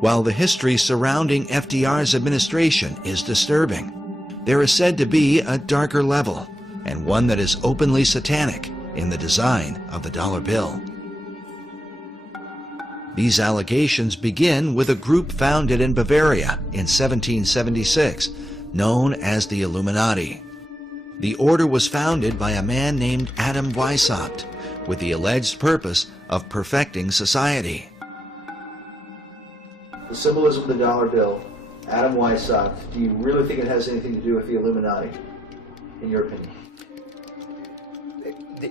While the history surrounding FDR's administration is disturbing, there is said to be a darker level, and one that is openly satanic, in the design of the dollar bill. These allegations begin with a group founded in Bavaria in 1776, known as the Illuminati. The order was founded by a man named Adam Weishaupt, with the alleged purpose of perfecting society. The symbolism of the dollar bill, Adam Weishaupt, do you really think it has anything to do with the Illuminati, in your opinion?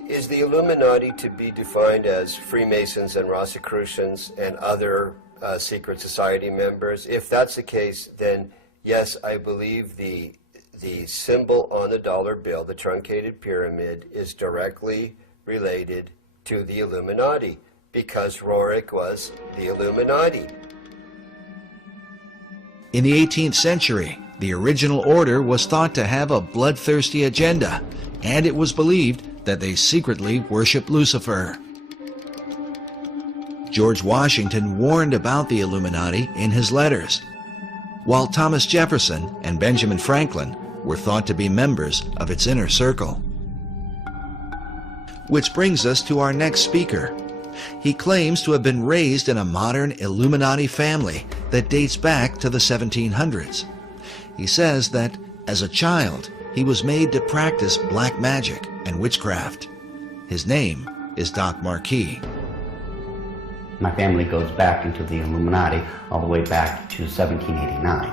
Is the Illuminati to be defined as Freemasons and Rosicrucians and other secret society members? If that's the case, then yes, I believe the symbol on the dollar bill, the truncated pyramid, is directly related to the Illuminati, because Roerich was the Illuminati. In the 18th century, the original order was thought to have a bloodthirsty agenda, and it was believed that they secretly worshiped Lucifer. George Washington warned about the Illuminati in his letters, while Thomas Jefferson and Benjamin Franklin were thought to be members of its inner circle. Which brings us to our next speaker. He claims to have been raised in a modern Illuminati family that dates back to the 1700s. He says that, as a child, he was made to practice black magic and witchcraft. His name is Doc Marquis. My family goes back into the Illuminati all the way back to 1789.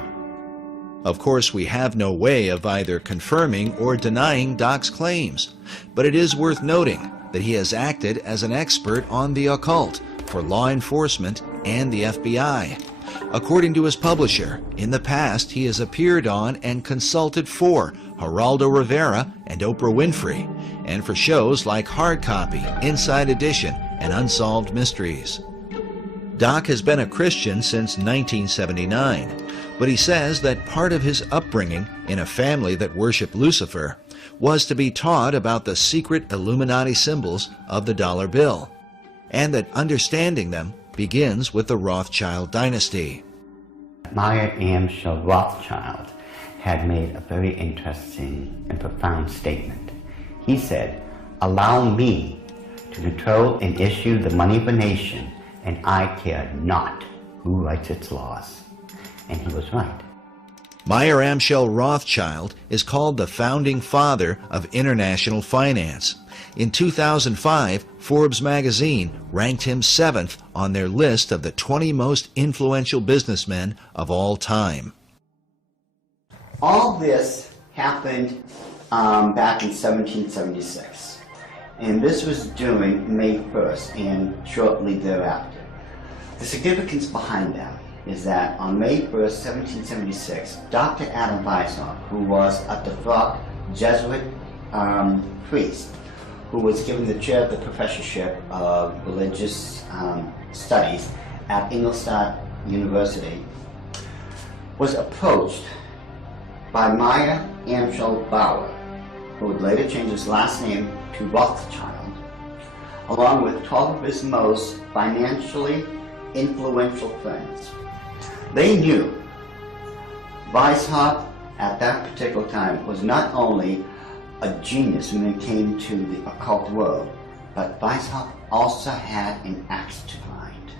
Of course, we have no way of either confirming or denying Doc's claims, but it is worth noting that he has acted as an expert on the occult for law enforcement and the FBI. According to his publisher, in the past he has appeared on and consulted for Geraldo Rivera and Oprah Winfrey, and for shows like Hard Copy, Inside Edition, and Unsolved Mysteries. Doc has been a Christian since 1979, but he says that part of his upbringing in a family that worshiped Lucifer was to be taught about the secret Illuminati symbols of the dollar bill, and that understanding them begins with the Rothschild dynasty. Meyer Amschel Rothschild had made a very interesting and profound statement. He said, "Allow me to control and issue the money of a nation, and I care not who writes its laws." And he was right. Meyer Amschel Rothschild is called the founding father of international finance. In 2005, Forbes magazine ranked him 7th on their list of the 20 most influential businessmen of all time. All this happened back in 1776, and this was during May 1st and shortly thereafter. The significance behind that is that on May 1st, 1776, Dr. Adam Weishaupt, who was a devout Jesuit priest, who was given the chair of the professorship of religious studies at Ingolstadt University, was approached by Meyer Amschel Bauer, who would later change his last name to Rothschild, along with 12 of his most financially influential friends. They knew Weishaupt at that particular time was not only a genius when it came to the occult world, but Weishaupt also had an axe to grind,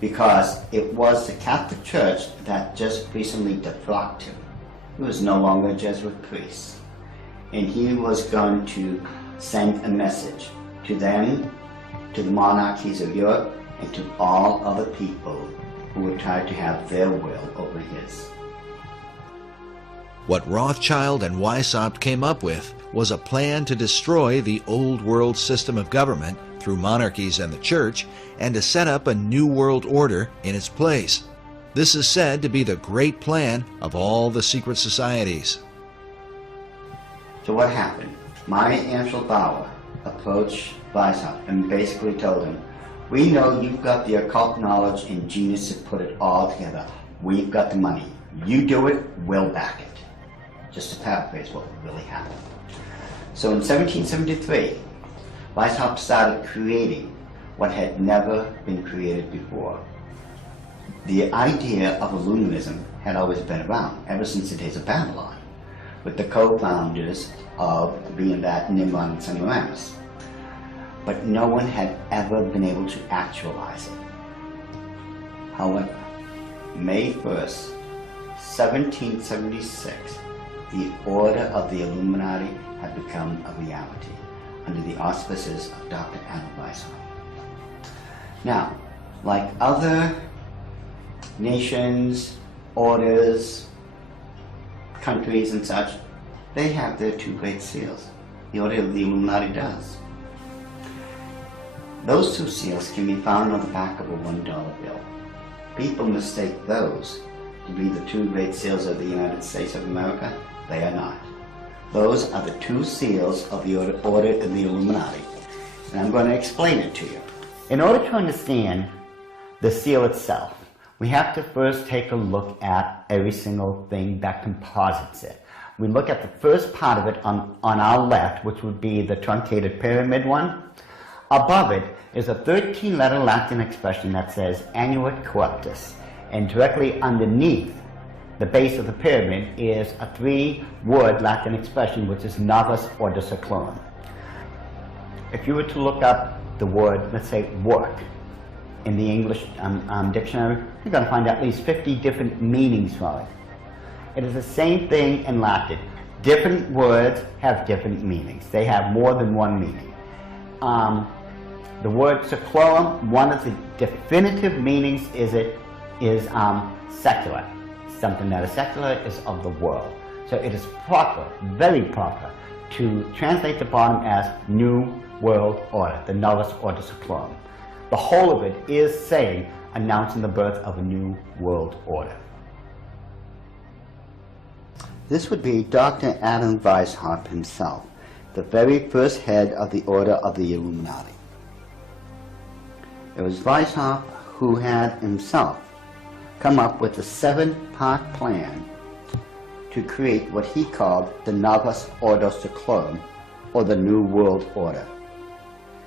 because it was the Catholic Church that just recently defrocked him. He was no longer a Jesuit priest, and he was going to send a message to them, to the monarchies of Europe, and to all other people who would try to have their will over his. What Rothschild and Weishaupt came up with was a plan to destroy the old world system of government through monarchies and the church, and to set up a new world order in its place. This is said to be the great plan of all the secret societies. So what happened? Meyer Amschel Bauer approached Weishaupt and basically told him, "We know you've got the occult knowledge and genius to put it all together. We've got the money. You do it, we'll back it." Just to paraphrase what really happened. So in 1773, Weishaupt started creating what had never been created before. The idea of Illuminism had always been around, ever since the days of Babylon, with the co-founders of being that Nimrod and Semiramis. But no one had ever been able to actualize it. However, May 1st, 1776, the order of the Illuminati had become a reality under the auspices of Dr. Adam Weishaupt. Now, like other nations, orders, countries and such, they have their two great seals. The order of the Illuminati does. Those two seals can be found on the back of a $1 bill. People mistake those to be the two great seals of the United States of America. They are not. Those are the two seals of the order of the Illuminati. And I'm going to explain it to you. In order to understand the seal itself, we have to first take a look at every single thing that composites it. We look at the first part of it on our left, which would be the truncated pyramid one. Above it is a 13-letter Latin expression that says Annuit Corruptus, and directly underneath the base of the pyramid is a 3-word Latin expression which is Novus Ordo Seclorum. If you were to look up the word, let's say, work, in the English dictionary, you're going to find at least 50 different meanings for it. It is the same thing in Latin. Different words have different meanings. They have more than one meaning. The word seclorum, one of the definitive meanings is secular. Something that is secular is of the world. So it is proper, very proper, to translate the bottom as New World Order, the Novus Ordo Seclorum. The whole of it is saying, announcing the birth of a new world order. This would be Dr. Adam Weishaupt himself, the very first head of the Order of the Illuminati. It was Weishaupt who had himself come up with a 7-part plan to create what he called the Novus Ordo Seclorum, or the New World Order.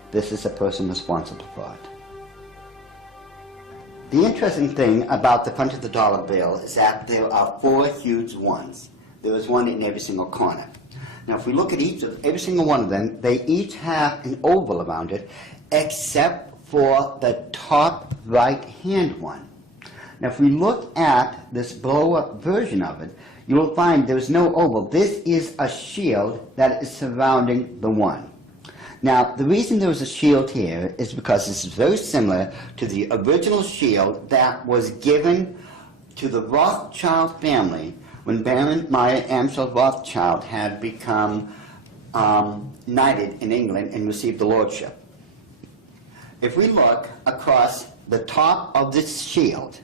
This is the person responsible for it. The interesting thing about the front of the dollar bill is that there are 4 huge ones. There is one in every single corner. Now if we look at every single one of them, they each have an oval around it, except for the top right-hand one. Now if we look at this blow-up version of it, you will find there is no oval. This is a shield that is surrounding the one. Now, the reason there was a shield here is because this is very similar to the original shield that was given to the Rothschild family when Baron Meyer Amschel Rothschild had become knighted in England and received the lordship. If we look across the top of this shield,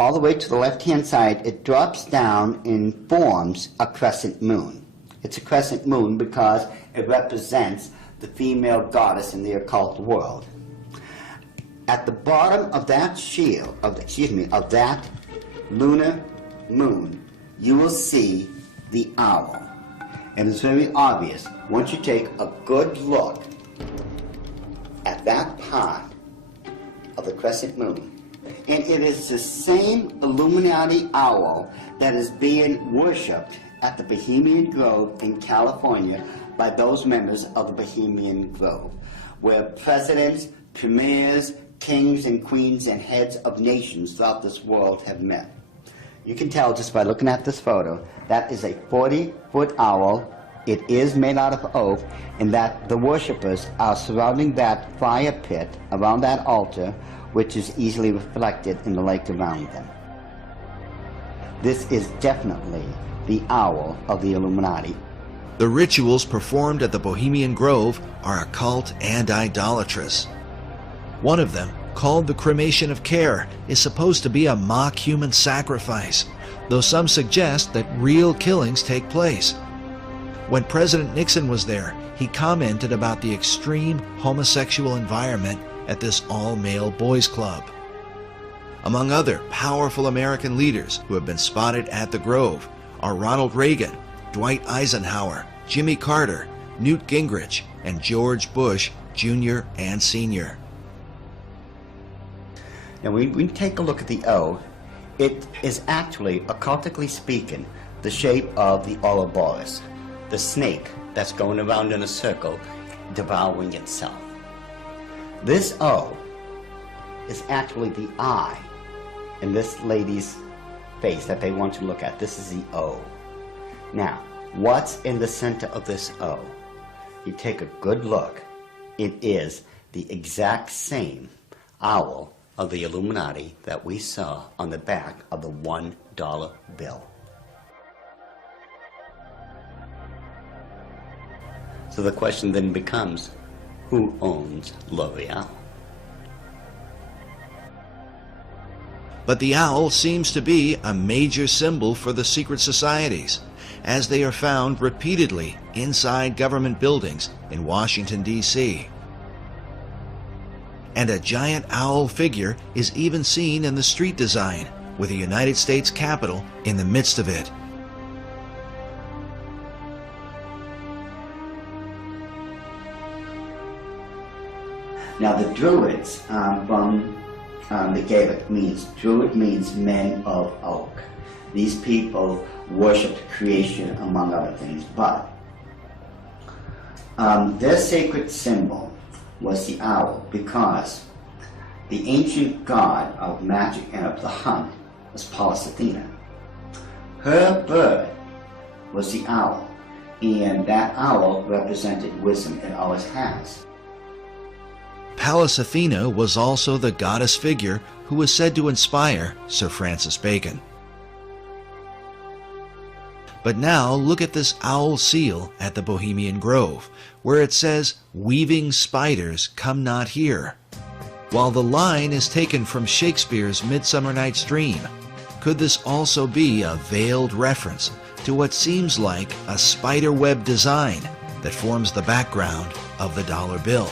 all the way to the left-hand side, it drops down and forms a crescent moon. It's a crescent moon because it represents the female goddess in the occult world. At the bottom of that shield, of that lunar moon, you will see the owl. And it's very obvious once you take a good look at that part of the crescent moon. And it is the same Illuminati owl that is being worshipped at the Bohemian Grove in California by those members of the Bohemian Grove, where presidents, premiers, kings and queens and heads of nations throughout this world have met. You can tell just by looking at this photo, that is a 40-foot owl. It is made out of oak, and that the worshippers are surrounding that fire pit around that altar, which is easily reflected in the lake around them. This is definitely the owl of the Illuminati. The rituals performed at the Bohemian Grove are occult and idolatrous. One of them, called the cremation of care, is supposed to be a mock human sacrifice, though some suggest that real killings take place. When President Nixon was there, he commented about the extreme homosexual environment at this all-male boys' club. Among other powerful American leaders who have been spotted at the Grove are Ronald Reagan, Dwight Eisenhower, Jimmy Carter, Newt Gingrich, and George Bush Jr. and Sr. Now, when we take a look at the O, it is actually, occultically speaking, the shape of the Ouroboros, the snake that's going around in a circle, devouring itself. This O is actually the eye in this lady's face that they want to look at. This is the O. Now, what's in the center of this O? You take a good look. It is the exact same owl of the Illuminati that we saw on the back of the $1 bill. So the question then becomes, who owns L'Oreal? But the owl seems to be a major symbol for the secret societies, as they are found repeatedly inside government buildings in Washington, D.C. And a giant owl figure is even seen in the street design, with the United States Capitol in the midst of it. Now the Druids from the Gaelic means, Druid means men of oak. These people worshipped creation among other things, but their sacred symbol was the owl because the ancient god of magic and of the hunt was Pallas Athena. Her bird was the owl, and that owl represented wisdom. It always has. Pallas Athena was also the goddess figure who was said to inspire Sir Francis Bacon. But now look at this owl seal at the Bohemian Grove, where it says, "Weaving spiders come not here." While the line is taken from Shakespeare's Midsummer Night's Dream, could this also be a veiled reference to what seems like a spiderweb design that forms the background of the dollar bill?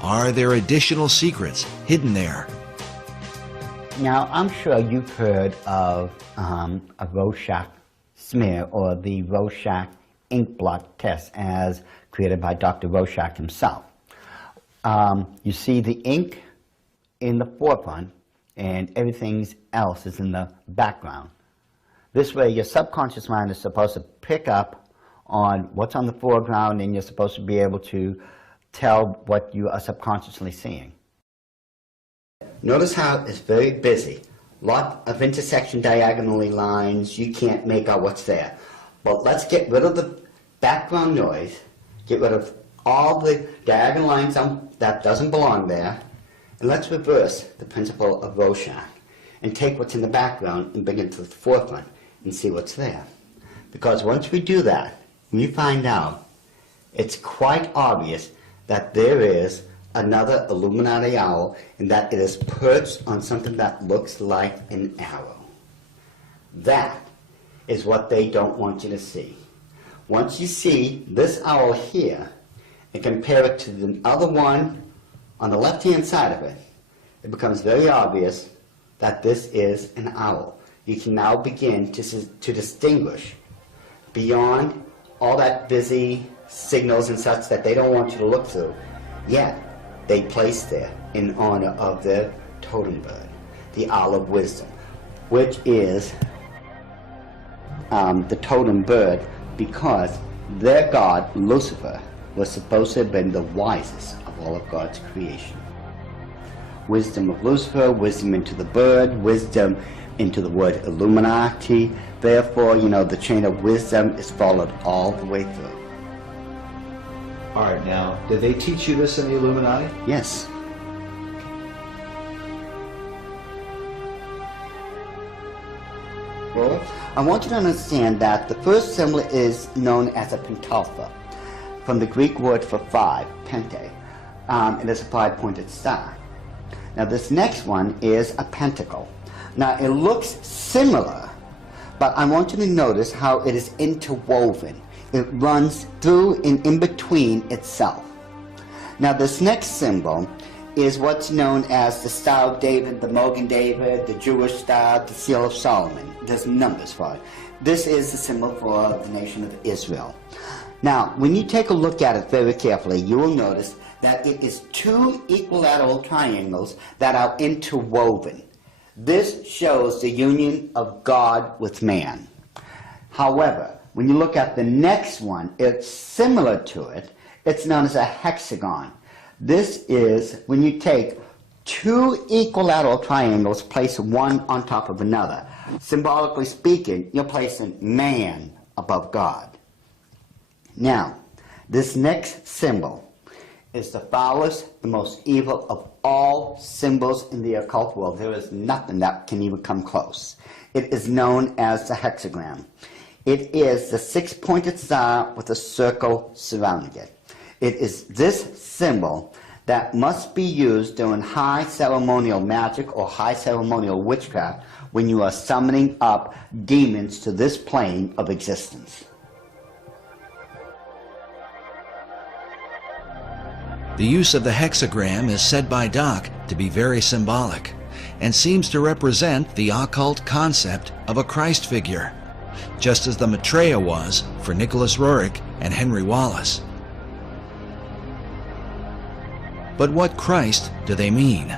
Are there additional secrets hidden there? Now, I'm sure you've heard of a Rorschach smear, or the Rorschach ink blot test as created by Dr. Rorschach himself. You see the ink in the forefront and everything else is in the background. This way your subconscious mind is supposed to pick up on what's on the foreground, and you're supposed to be able to tell what you are subconsciously seeing. Notice how it's very busy. Lot of intersection diagonally lines. You can't make out what's there. But let's get rid of the background noise, get rid of all the diagonal lines that doesn't belong there, and let's reverse the principle of Rorschach and take what's in the background and bring it to the forefront and see what's there. Because once we do that, we find out it's quite obvious that there is another Illuminati owl, and that it is perched on something that looks like an arrow. That is what they don't want you to see. Once you see this owl here and compare it to the other one on the left-hand side of it, it becomes very obvious that this is an owl. You can now begin to distinguish beyond all that busy signals and such that they don't want you to look through. Yet, they place there in honor of their totem bird, the owl of wisdom, which is the totem bird because their god, Lucifer, was supposed to have been the wisest of all of God's creation. Wisdom of Lucifer, wisdom into the bird, wisdom into the word Illuminati. Therefore, the chain of wisdom is followed all the way through. All right, now, did they teach you this in the Illuminati? Yes. Well, I want you to understand that the first symbol is known as a pentalpha, from the Greek word for five, pente. It is a five-pointed star. Now this next one is a pentacle. Now it looks similar, but I want you to notice how it is interwoven. It runs through and in between itself. Now this next symbol is what's known as the Star of David, the Mogan David, the Jewish Star, the Seal of Solomon. There's numbers for it. This is the symbol for the nation of Israel. Now, when you take a look at it very carefully, you will notice that it is two equilateral triangles that are interwoven. This shows the union of God with man. However, when you look at the next one, it's similar to it. It's known as a hexagon. This is when you take two equilateral triangles, place one on top of another. Symbolically speaking, you're placing man above God. Now, this next symbol is the foulest, the most evil of all symbols in the occult world. There is nothing that can even come close. It is known as the hexagram. It is the six-pointed star with a circle surrounding it. It is this symbol that must be used during high ceremonial magic or high ceremonial witchcraft when you are summoning up demons to this plane of existence. The use of the hexagram is said by Doc to be very symbolic and seems to represent the occult concept of a Christ figure, just as the Maitreya was for Nicholas Roerich and Henry Wallace. But what Christ do they mean?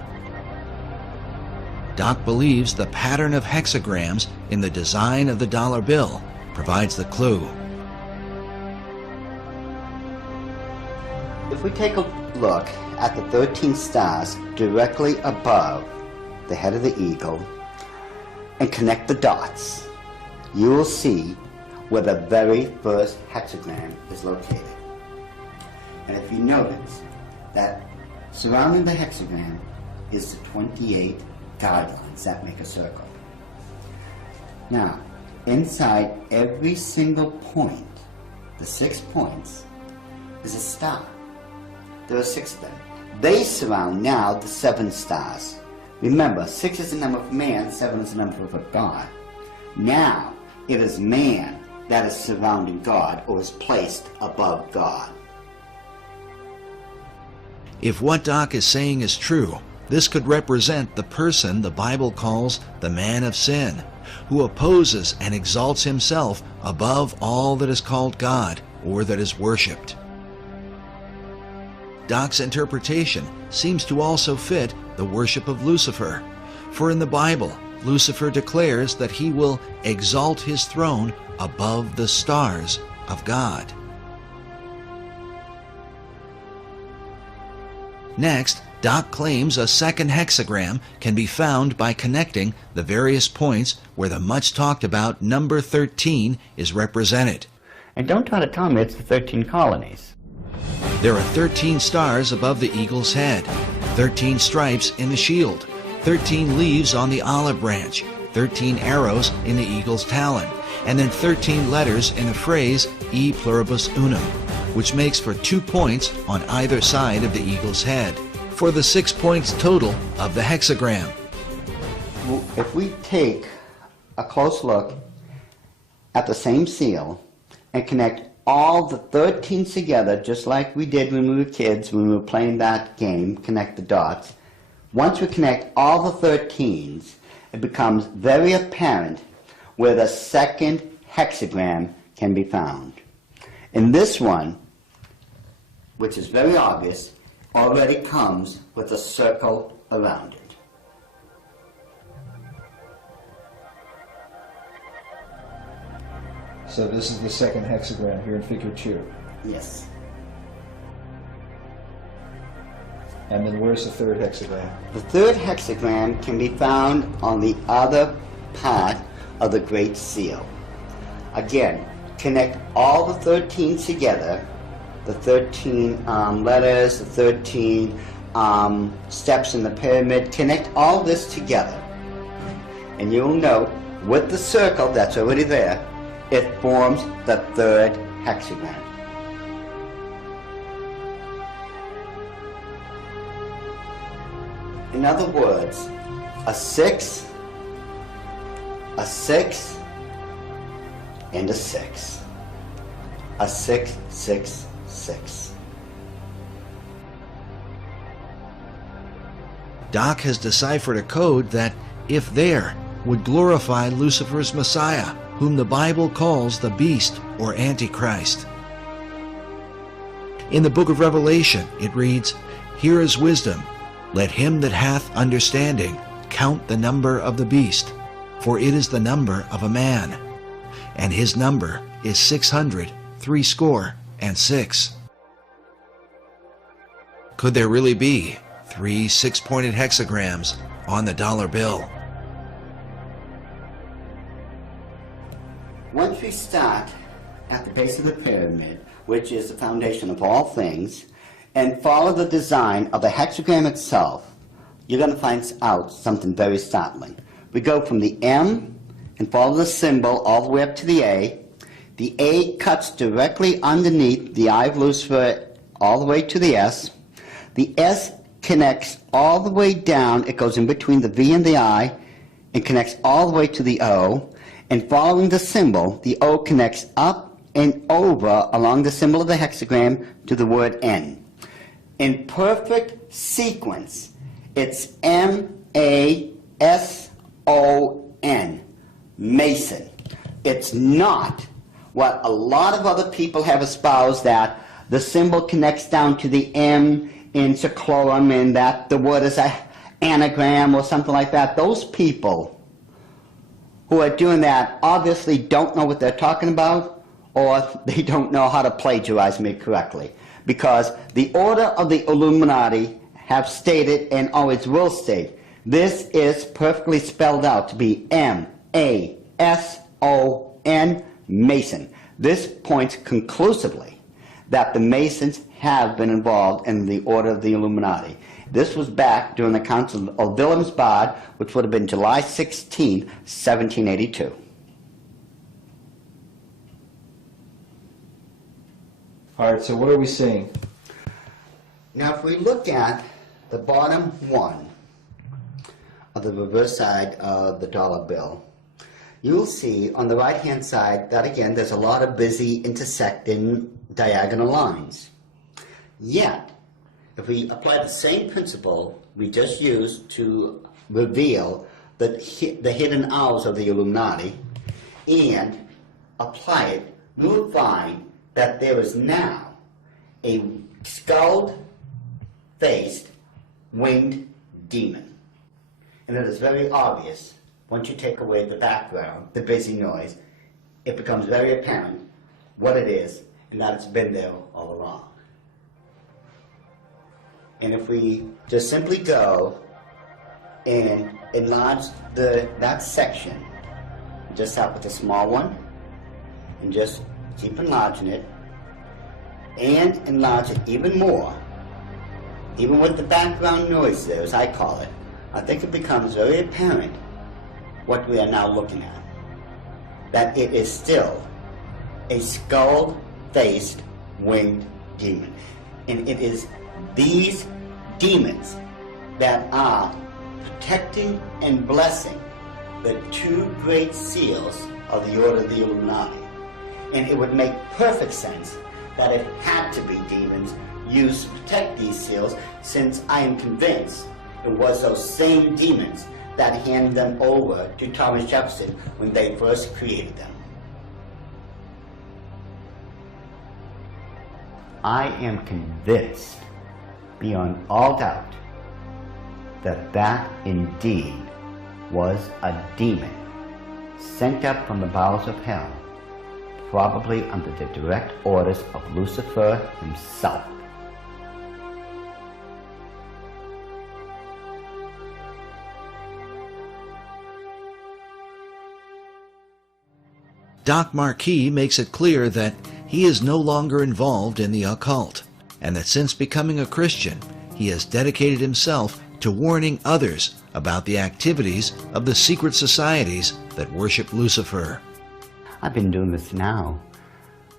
Doc believes the pattern of hexagrams in the design of the dollar bill provides the clue. If we take a look at the 13 stars directly above the head of the eagle and connect the dots, you will see where the very first hexagram is located. And if you notice that surrounding the hexagram is the 28 guidelines that make a circle. Now, inside every single point, the 6 points, is a star. There are 6 of them. They surround now the 7 stars. Remember, 6 is the number of man, 7 is the number of God. Now, it is man that is surrounding God or is placed above God. If what Doc is saying is true, this could represent the person the Bible calls the man of sin, who opposes and exalts himself above all that is called God or that is worshipped. Doc's interpretation seems to also fit the worship of Lucifer, for in the Bible, Lucifer declares that he will exalt his throne above the stars of God. Next, Doc claims a second hexagram can be found by connecting the various points where the much talked about number 13 is represented. And don't try to tell me it's the 13 colonies. There are 13 stars above the eagle's head, 13 stripes in the shield, 13 leaves on the olive branch, 13 arrows in the eagle's talon, and then 13 letters in the phrase E pluribus unum, which makes for 2 points on either side of the eagle's head, for the 6 points total of the hexagram. If we take a close look at the same seal and connect all the 13s together, just like we did when we were kids, when we were playing that game, connect the dots. Once we connect all the 13s, it becomes very apparent where the second hexagram can be found. In this one, which is very obvious, already comes with a circle around it. So this is the second hexagram here in figure 2. Yes. And then where's the third hexagram? The third hexagram can be found on the other part of the Great Seal. Again, connect all the 13 together, the 13 letters, the 13 steps in the pyramid, connect all this together. And you'll note with the circle that's already there, it forms the third hexagram. In other words, a 6, a 6, and a 6. A 6, 6, 6. Doc has deciphered a code that, if there, would glorify Lucifer's Messiah, whom the Bible calls the beast or Antichrist. In the book of Revelation, it reads, "Here is wisdom. Let him that hath understanding count the number of the beast, for it is the number of a man, and his number is 666." Could there really be 3 six-pointed hexagrams on the dollar bill? Once we start at the base of the pyramid, which is the foundation of all things, and follow the design of the hexagram itself, you're going to find out something very startling. We go from the M and follow the symbol all the way up to the A. The A cuts directly underneath the eye of Lucifer all the way to the S. The S connects all the way down. It goes in between the V and the I and connects all the way to the O. And following the symbol, the O connects up and over along the symbol of the hexagram to the word N. In perfect sequence, it's M-A-S-O-N, Mason. It's not what a lot of other people have espoused, that the symbol connects down to the M in seclorum and that the word is an anagram or something like that. Those people who are doing that obviously don't know what they're talking about, or they don't know how to plagiarize me correctly. Because the order of the Illuminati have stated and always will state, this is perfectly spelled out to be M-A-S-O-N, Mason. This points conclusively that the Masons have been involved in the order of the Illuminati. This was back during the Council of Wilhelmsbad, which would have been July 16, 1782. All right, so what are we seeing? Now, if we look at the bottom one of the reverse side of the dollar bill, you'll see on the right-hand side that, again, there's a lot of busy intersecting diagonal lines. Yet, if we apply the same principle we just used to reveal the hidden hours of the Illuminati and apply it, we will find that there is now a skull-faced winged demon. And it is very obvious, once you take away the background, the busy noise, it becomes very apparent what it is and that it's been there all along. And if we just simply go and enlarge that section, just start with a small one and just keep enlarging it and enlarge it even more, even with the background noise there, as I call it, I think it becomes very apparent what we are now looking at, that it is still a skull-faced winged demon. And it is these demons that are protecting and blessing the two great seals of the Order of the Illuminati. And it would make perfect sense that it had to be demons used to protect these seals, since I am convinced it was those same demons that handed them over to Thomas Jefferson when they first created them. I am convinced, beyond all doubt, that that indeed was a demon sent up from the bowels of hell, probably under the direct orders of Lucifer himself. Doc Marquis makes it clear that he is no longer involved in the occult, and that since becoming a Christian, he has dedicated himself to warning others about the activities of the secret societies that worship Lucifer. I've been doing this now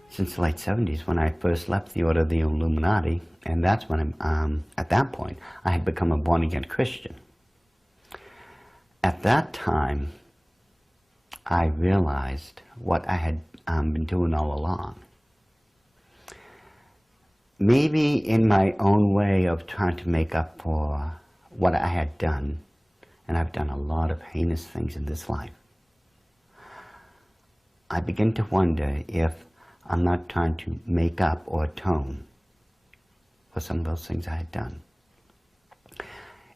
since the late 70s, when I first left the Order of the Illuminati, and that's when at that point I had become a born-again Christian. At that time, I realized what I had been doing all along. Maybe in my own way of trying to make up for what I had done, and I've done a lot of heinous things in this life, I begin to wonder if I'm not trying to make up or atone for some of those things I had done.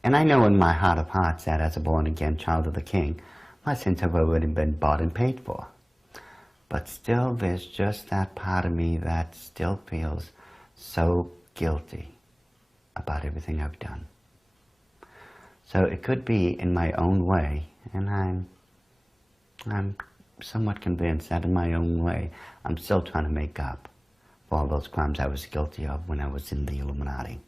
And I know in my heart of hearts that as a born-again child of the King, my sins have already been bought and paid for. But still, there's just that part of me that still feels so guilty about everything I've done. So it could be in my own way, and I'm somewhat convinced that in my own way, I'm still trying to make up for all those crimes I was guilty of when I was in the Illuminati.